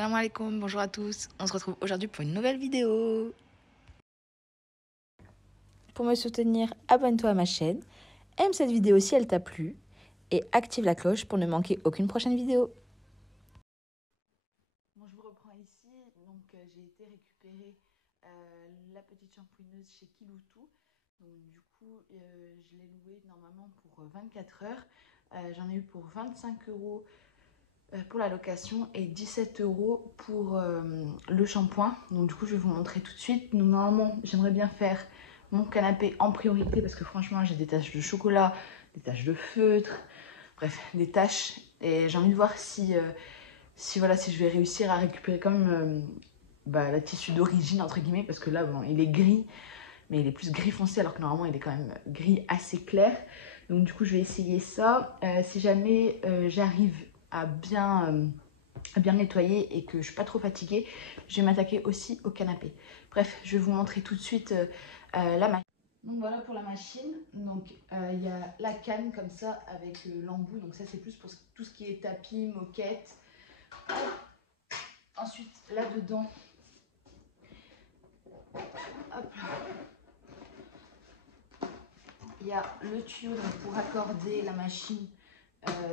Salam alaikum, bonjour à tous. On se retrouve aujourd'hui pour une nouvelle vidéo. Pour me soutenir, abonne-toi à ma chaîne, aime cette vidéo si elle t'a plu et active la cloche pour ne manquer aucune prochaine vidéo. Bon, je vous reprends ici. Donc, j'ai été récupérer la petite shampooineuse chez Kiloutou. Donc, du coup, je l'ai louée normalement pour 24 heures. J'en ai eu pour 25 euros pour la location et 17 euros pour le shampoing. Donc du coup je vais vous montrer tout de suite. Donc normalement j'aimerais bien faire mon canapé en priorité parce que franchement j'ai des taches de chocolat, des taches de feutre, bref des taches, et j'ai envie de voir si voilà, si je vais réussir à récupérer comme la tissu d'origine entre guillemets, parce que là bon, il est gris mais il est plus gris foncé alors que normalement il est quand même gris assez clair. Donc du coup je vais essayer ça. Si jamais j'arrive à bien nettoyer et que je suis pas trop fatiguée, je vais m'attaquer aussi au canapé. Bref, je vais vous montrer tout de suite la machine. Donc voilà pour la machine. Donc il y a la canne comme ça avec l'embout. Donc ça c'est plus pour tout ce qui est tapis, moquette. Ensuite là-dedans, il y a le tuyau donc, pour accorder la machine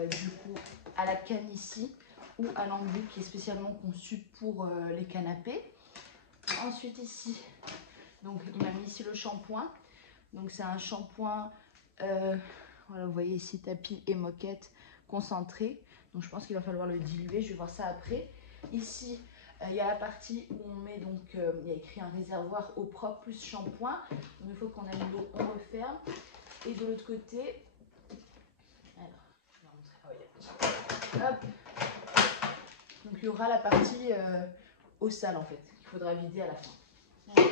du coup à la canne ici, ou à l'embout qui est spécialement conçu pour les canapés. Ensuite ici, donc il m'a mis ici le shampoing. Donc c'est un shampoing, voilà, vous voyez ici tapis et moquette concentré. Donc je pense qu'il va falloir le diluer, je vais voir ça après. Ici, il y a la partie où on met donc, il y a écrit un réservoir eau propre plus shampoing. Donc il faut qu'on aille l'eau, on referme. Et de l'autre côté, alors, je vais montrer. Ah oui, hop. Donc il y aura la partie eau sale en fait, qu'il faudra vider à la fin. Voilà.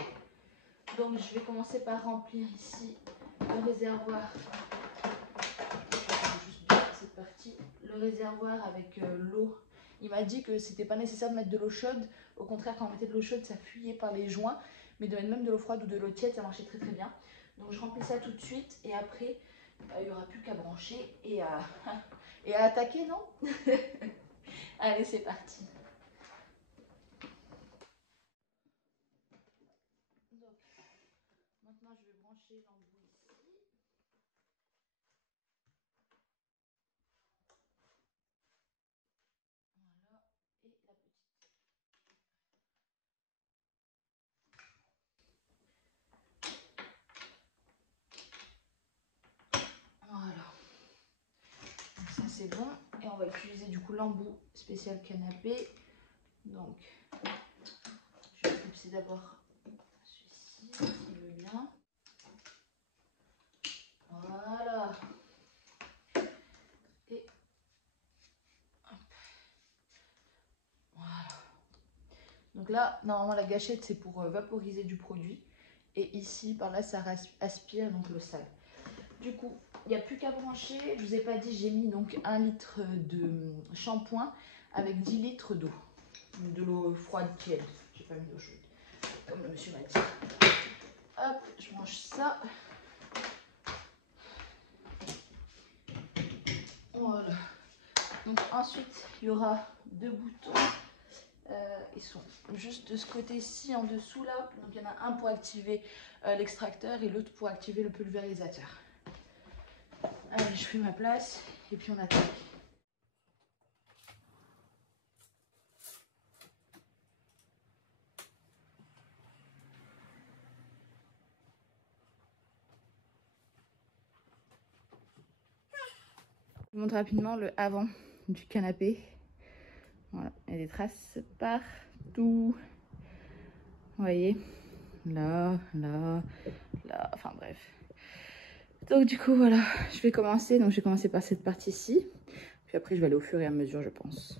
Donc je vais commencer par remplir ici le réservoir. Juste bien cette partie. Le réservoir avec l'eau. Il m'a dit que c'était pas nécessaire de mettre de l'eau chaude. Au contraire, quand on mettait de l'eau chaude, ça fuyait par les joints. Mais de mettre même de l'eau froide ou de l'eau tiède, ça marchait très très bien. Donc je remplis ça tout de suite et après, il n'y aura plus qu'à brancher et à attaquer, non? Allez, c'est parti. Donc, maintenant, je vais brancher l'embout ici. Voilà, et la petite. Voilà. Donc ça c'est bon. Et on va utiliser du coup l'embout spécial canapé. Donc, je vais clipser d'abord celui-ci, s'il veut bien. Voilà. Et hop. Voilà. Donc là, normalement la gâchette c'est pour vaporiser du produit. Et ici, par là, ça aspire donc le sale. Du coup, il n'y a plus qu'à brancher. Je ne vous ai pas dit, j'ai mis donc 1 litre de shampoing avec 10 litres d'eau. De l'eau froide tiède. J'ai pas mis d'eau chaude, comme le monsieur m'a dit. Hop, je branche ça. Voilà. Donc ensuite, il y aura 2 boutons. Ils sont juste de ce côté-ci, en dessous là. Donc il y en a un pour activer l'extracteur et l'autre pour activer le pulvérisateur. Allez, je fais ma place et puis on attaque. Je vous montre rapidement le avant du canapé. Voilà, il y a des traces partout. Vous voyez, là, là, là, enfin bref. Donc du coup, voilà, je vais commencer. Donc je vais commencer par cette partie-ci. Puis après, je vais aller au fur et à mesure, je pense.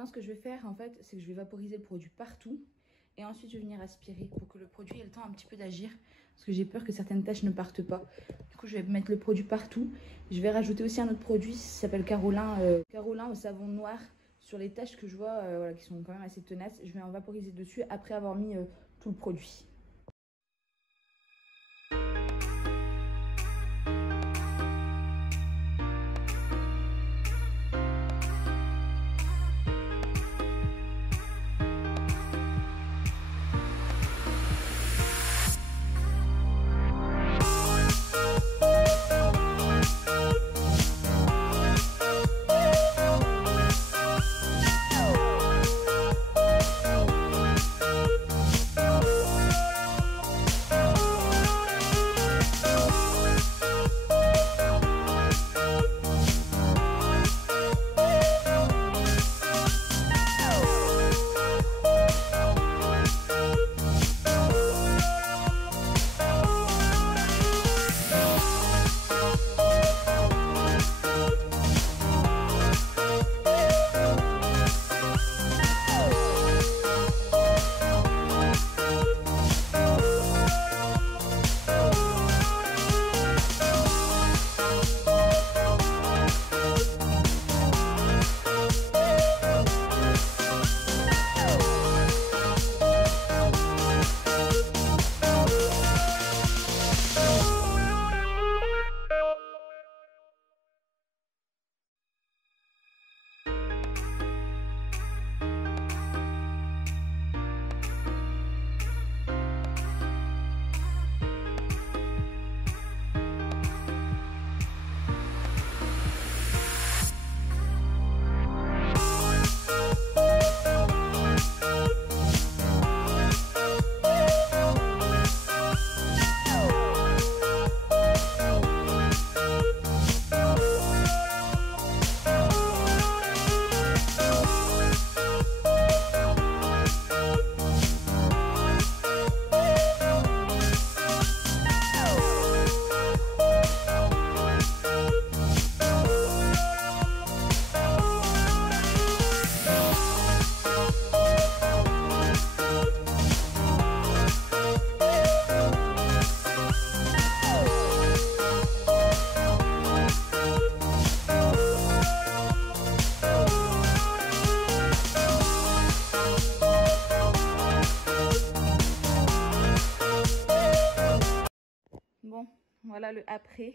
maintenant ce que je vais faire en fait, c'est que je vais vaporiser le produit partout. Et ensuite je vais venir aspirer pour que le produit ait le temps un petit peu d'agir. Parce que j'ai peur que certaines taches ne partent pas. Du coup je vais mettre le produit partout. Je vais rajouter aussi un autre produit, ça s'appelle Carolin. Carolin au savon noir. Sur les taches que je vois voilà, qui sont quand même assez tenaces. Je vais en vaporiser dessus après avoir mis tout le produit. Bon, voilà le après.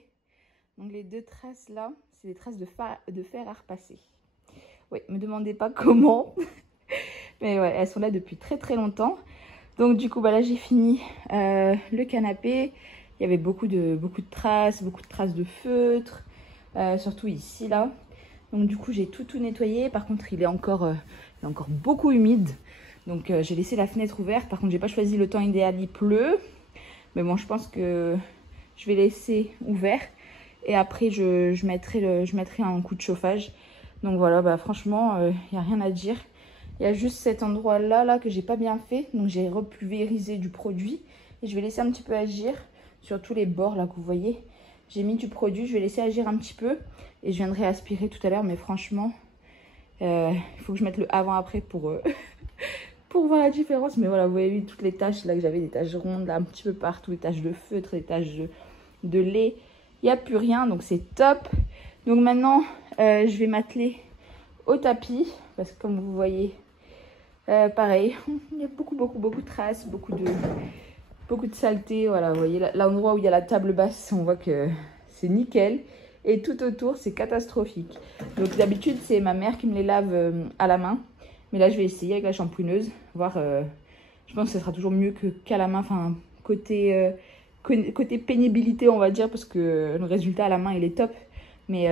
Donc les deux traces là, c'est des traces de fer à repasser. Oui, me demandez pas comment. Mais ouais, elles sont là depuis très très longtemps. Donc du coup, bah là j'ai fini le canapé. Il y avait beaucoup de traces de feutre. Surtout ici là. Donc du coup j'ai tout nettoyé. Par contre il est encore beaucoup humide. Donc j'ai laissé la fenêtre ouverte. Par contre j'ai pas choisi le temps idéal, il pleut. Mais bon, je pense que je vais laisser ouvert. Et après je mettrai un coup de chauffage. Donc voilà, bah franchement il n'y a rien à dire. Il y a juste cet endroit là que j'ai pas bien fait. Donc j'ai repulvérisé du produit. Et je vais laisser un petit peu agir sur tous les bords là que vous voyez. J'ai mis du produit, je vais laisser agir un petit peu. Et je viendrai aspirer tout à l'heure. Mais franchement, il faut que je mette le avant-après pour, pour voir la différence. Mais voilà, vous voyez toutes les taches là que j'avais, des taches rondes là un petit peu partout. Des taches de feutre, des taches de lait. Il n'y a plus rien, donc c'est top. Donc maintenant, je vais m'atteler au tapis. Parce que comme vous voyez, pareil, il y a beaucoup de traces, beaucoup de saleté. Voilà, vous voyez l'endroit où il y a la table basse, on voit que c'est nickel. Et tout autour, c'est catastrophique. Donc d'habitude, c'est ma mère qui me les lave à la main. Mais là, je vais essayer avec la shampooineuse. Voir, je pense que ce sera toujours mieux qu'à la main. Enfin, côté pénibilité, on va dire. Parce que le résultat à la main, il est top. Mais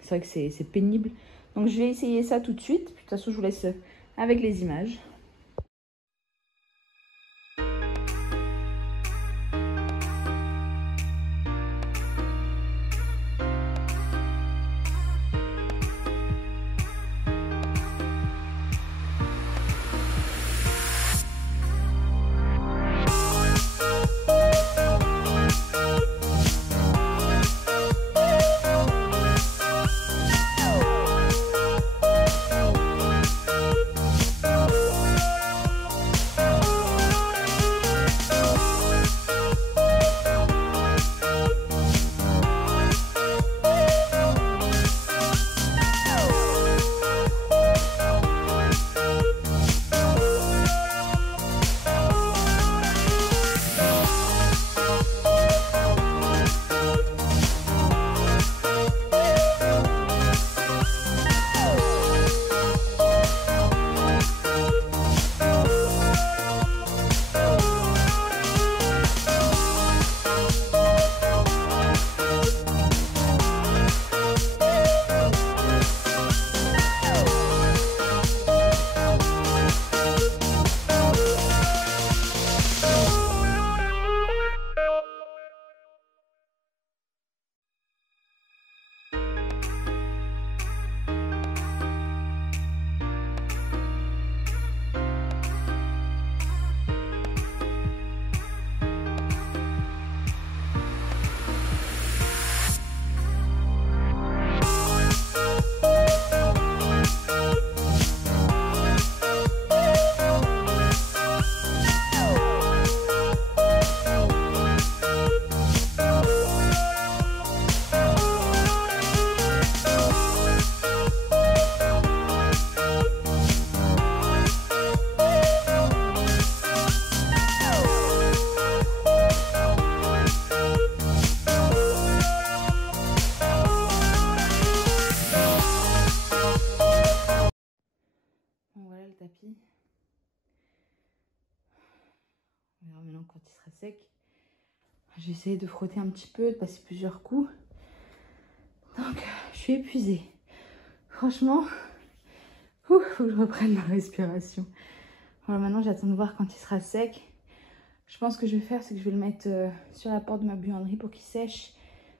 c'est vrai que c'est pénible. Donc je vais essayer ça tout de suite. De toute façon, je vous laisse avec les images. maintenant quand il sera sec. J'ai essayé de frotter un petit peu, de passer plusieurs coups. Donc je suis épuisée. Franchement, faut que je reprenne ma respiration. Voilà, maintenant j'attends de voir quand il sera sec. Je pense que je vais faire, c'est que je vais le mettre sur la porte de ma buanderie pour qu'il sèche.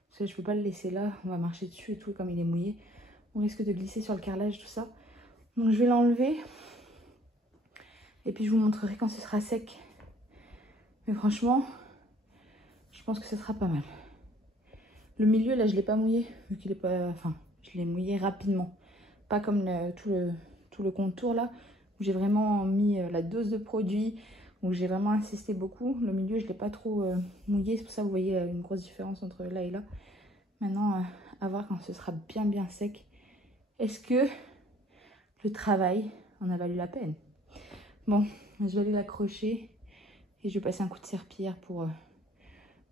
Parce que je peux pas le laisser là, on va marcher dessus et tout, comme il est mouillé. On risque de glisser sur le carrelage, tout ça. Donc je vais l'enlever. Et puis je vous montrerai quand ce sera sec. Mais franchement, je pense que ce sera pas mal. Le milieu, là, je l'ai pas mouillé, vu qu'il est pas... Enfin, je l'ai mouillé rapidement. Pas comme tout le contour, là, où j'ai vraiment mis la dose de produit, où j'ai vraiment insisté beaucoup. Le milieu, je l'ai pas trop mouillé. C'est pour ça que vous voyez une grosse différence entre là et là. Maintenant, à voir quand ce sera bien sec. Est-ce que le travail en a valu la peine? Bon, je vais aller l'accrocher et je vais passer un coup de serpillière pour...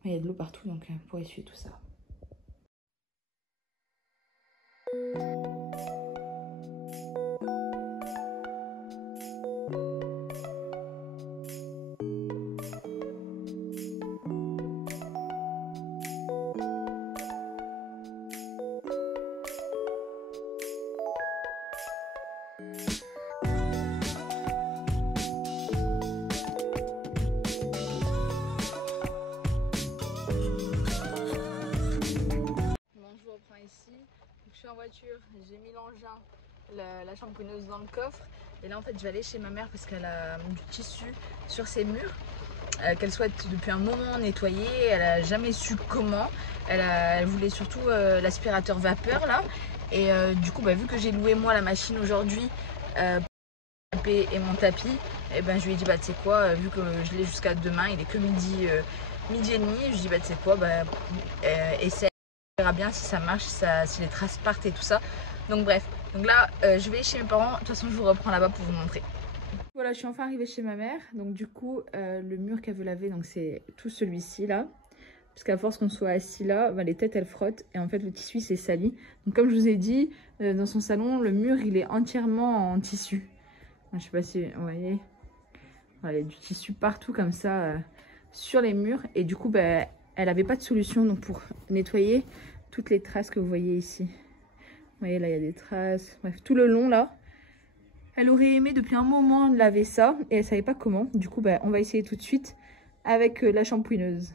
Il y a de l'eau partout, donc pour essuyer tout ça. Ici, donc je suis en voiture, j'ai mis l'engin, la shampooineuse dans le coffre et là en fait je vais aller chez ma mère parce qu'elle a du tissu sur ses murs qu'elle souhaite depuis un moment nettoyer. Elle a jamais su comment, elle voulait surtout l'aspirateur vapeur là et du coup vu que j'ai loué moi la machine aujourd'hui et mon tapis, et ben je lui ai dit tu sais quoi, vu que je l'ai jusqu'à demain, il est que midi et demi, je lui ai dit tu sais quoi, essaie. On verra bien si ça marche, si les traces partent et tout ça. Donc bref, donc là je vais chez mes parents. De toute façon je vous reprends là-bas pour vous montrer. Voilà, je suis enfin arrivée chez ma mère. Donc du coup le mur qu'elle veut laver, donc c'est tout celui-ci là. Parce qu'à force qu'on soit assis là, les têtes elles frottent et en fait le tissu s'est sali. Donc comme je vous ai dit, dans son salon le mur il est entièrement en tissu. Je sais pas si vous voyez. Voilà, il y a du tissu partout comme ça sur les murs. Et du coup elle n'avait pas de solution donc pour nettoyer toutes les traces que vous voyez ici. Vous voyez là il y a des traces. Bref, tout le long là. Elle aurait aimé depuis un moment laver ça et elle savait pas comment. Du coup on va essayer tout de suite avec la shampooineuse.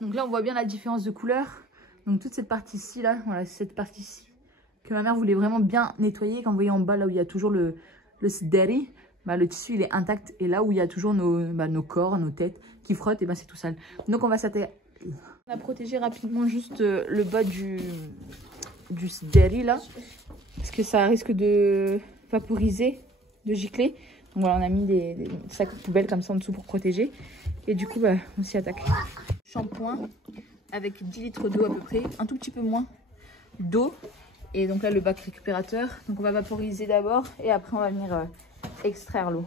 Donc là on voit bien la différence de couleur. Donc toute cette partie-ci là, voilà cette partie-ci que ma mère voulait vraiment bien nettoyer. Quand vous voyez en bas là où il y a toujours le sderi, le tissu il est intact et là où il y a toujours nos corps, nos têtes qui frottent, et c'est tout sale. Donc on va s'attaquer. On a protégé rapidement juste le bas du sderi là, parce que ça risque de vaporiser, de gicler. Donc voilà, on a mis des sacs poubelles comme ça en dessous pour protéger. Et du coup on s'y attaque. Shampoing avec 10 litres d'eau à peu près, un tout petit peu moins d'eau. Et donc là le bac récupérateur. Donc on va vaporiser d'abord et après on va venir extraire l'eau.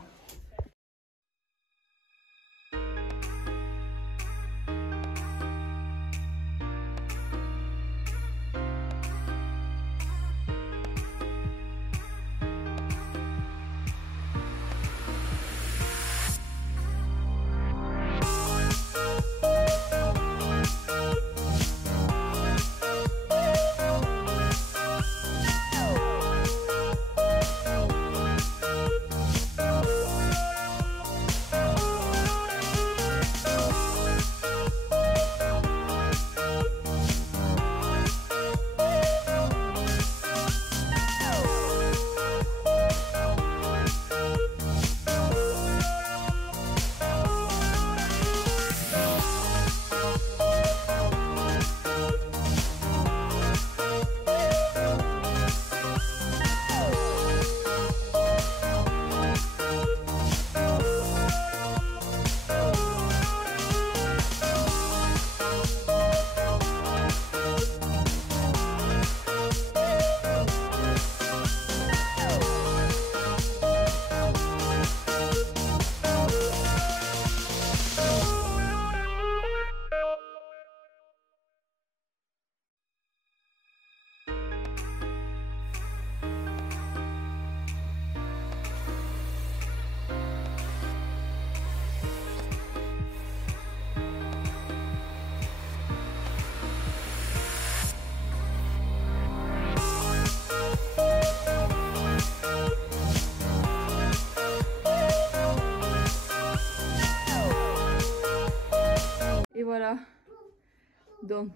Donc,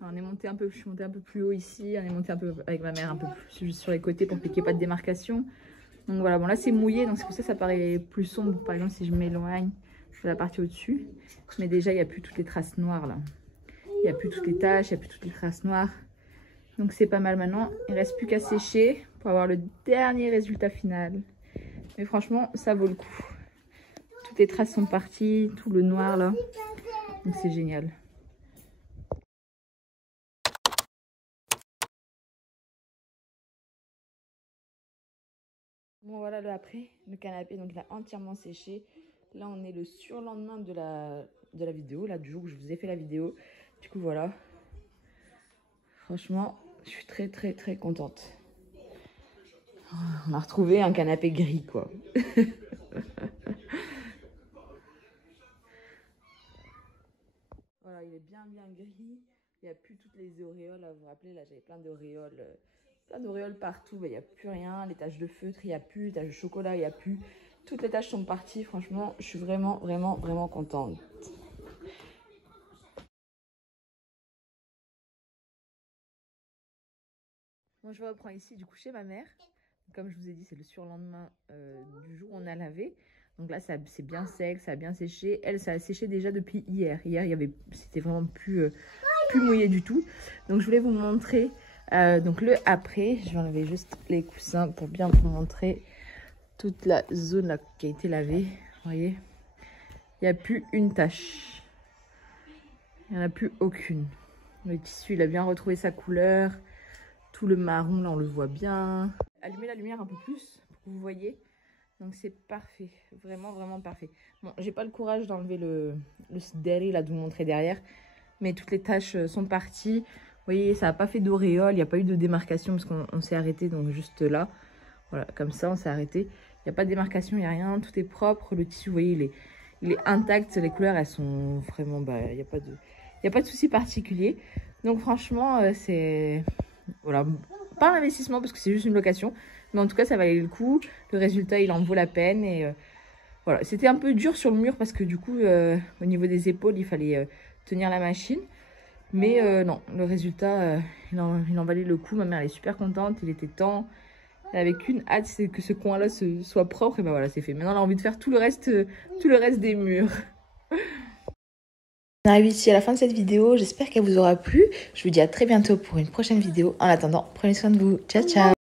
on est monté un peu, je suis montée un peu plus haut ici. On est monté un peu avec ma mère un peu plus sur les côtés pour qu'il n'y ait pas de démarcation. Donc voilà, bon là c'est mouillé, donc c'est pour ça que ça paraît plus sombre. Par exemple, si je m'éloigne de la partie au-dessus. Mais déjà, il n'y a plus toutes les traces noires là. Il n'y a plus toutes les taches, il n'y a plus toutes les traces noires. Donc c'est pas mal maintenant. Il ne reste plus qu'à sécher pour avoir le dernier résultat final. Mais franchement, ça vaut le coup. Toutes les traces sont parties, tout le noir là. Donc c'est génial. Bon voilà le après, le canapé donc il a entièrement séché. Là on est le surlendemain de la vidéo, là du jour où je vous ai fait la vidéo. Du coup voilà, franchement je suis très contente. On a retrouvé un canapé gris quoi. Voilà, il est bien gris. Il n'y a plus toutes les auréoles, vous vous rappelez, là j'avais plein d'auréoles partout. Il n'y a plus rien, les taches de feutre, il n'y a plus, les taches de chocolat, il n'y a plus. Toutes les taches sont parties, franchement, je suis vraiment contente. Bon, je reprends ici du coup chez ma mère. Comme je vous ai dit, c'est le surlendemain du jour où on a lavé. Donc là, c'est bien sec, ça a bien séché. Elle, ça a séché déjà depuis hier. Hier, c'était vraiment plus mouillé du tout. Donc je voulais vous montrer donc le après. Je vais enlever juste les coussins pour bien vous montrer toute la zone là qui a été lavée. Vous voyez, il n'y a plus une tache. Il n'y en a plus aucune. Le tissu, il a bien retrouvé sa couleur. Tout le marron, là, on le voit bien. Allumez la lumière un peu plus pour que vous voyez. Donc c'est parfait, vraiment parfait. Bon, j'ai pas le courage d'enlever le sidéré là de vous montrer derrière, mais toutes les taches sont parties. Vous voyez, ça n'a pas fait d'auréole, il n'y a pas eu de démarcation parce qu'on s'est arrêté donc juste là. Voilà, comme ça on s'est arrêté. Il n'y a pas de démarcation, il n'y a rien, tout est propre. Le tissu, vous voyez, il est intact. Les couleurs, elles sont vraiment, il n'y a pas de souci particulier. Donc franchement, c'est voilà, pas un investissement parce que c'est juste une location. Mais en tout cas, ça valait le coup. Le résultat, il en vaut la peine. Et voilà, c'était un peu dur sur le mur parce que du coup, au niveau des épaules, il fallait tenir la machine. Mais non, le résultat, il en valait le coup. Ma mère, elle est super contente. Il était temps. Elle avait qu'une hâte, c'est que ce coin-là soit propre. Et ben voilà, c'est fait. Maintenant, elle a envie de faire tout le reste des murs. On arrive ici à la fin de cette vidéo. J'espère qu'elle vous aura plu. Je vous dis à très bientôt pour une prochaine vidéo. En attendant, prenez soin de vous. Ciao, ciao.